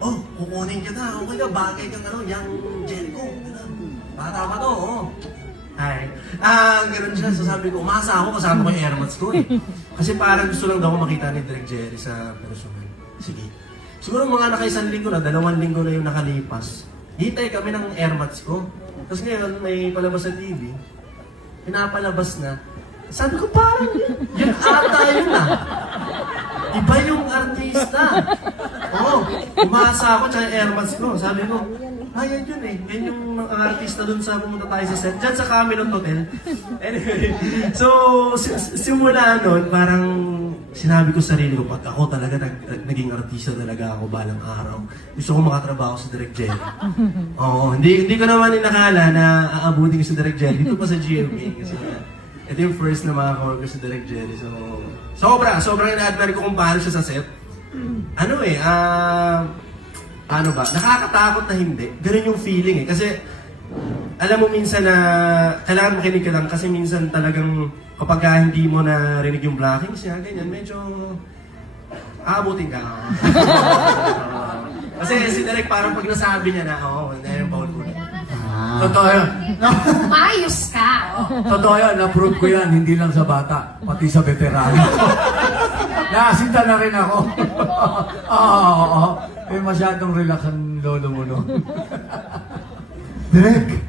oh, kukunin kita. Okay ka, bagay kang young Jericho. Bata pa to, oh. Ay, ganun siya. So sabi ko, umasa ako kasama ko yung airmats ko eh. Kasi parang gusto lang daw ako makita ni Direk Jerry sa personal. Sige. Siguro mga naka-1 linggo na, 2 linggo na yung nakalipas. Hitay kami ng airmats ko. Tapos ngayon, may palabas sa TV. Pinapalabas na. Sabi ko, parang yun ata yun ah. Iba yung artista. Oo, umasa ako tsaka airmats ko. Sabi ko, yan yun eh. Yan yung artista dun sa pumunta tayo sa set. Diyan sa Camelot Hotel. Anyway, so simula nun, parang sinabi ko sa sarili ko, pag ako talaga naging artista talaga ako balang araw. Gusto ko makatrabaho sa Direk Jerry. Oo, hindi ko naman inakala na aabutin ko sa Direk Jerry. Dito pa sa GMA. Kasi ito yung first na makakorg ko sa Direk Jerry. So, sobrang ina-admire ko kung paano siya sa set. Ano ba, nakakatakot na hindi. Ganun yung feeling eh. Kasi, alam mo minsan na kailangan makinig ka lang kasi minsan talagang kapag hindi mo narinig yung blockings niya, ganyan, medyo aabutin ka. Kasi si Direk parang pag nasabi niya na, hindi yung bawal ko na. Totoo yun. Maayos ka. Totoo yun, na-prove ko yan, hindi lang sa bata, pati sa veterano. Naasinta na rin ako. Oo. Masyadong relax ang lolo mo, no? Direk,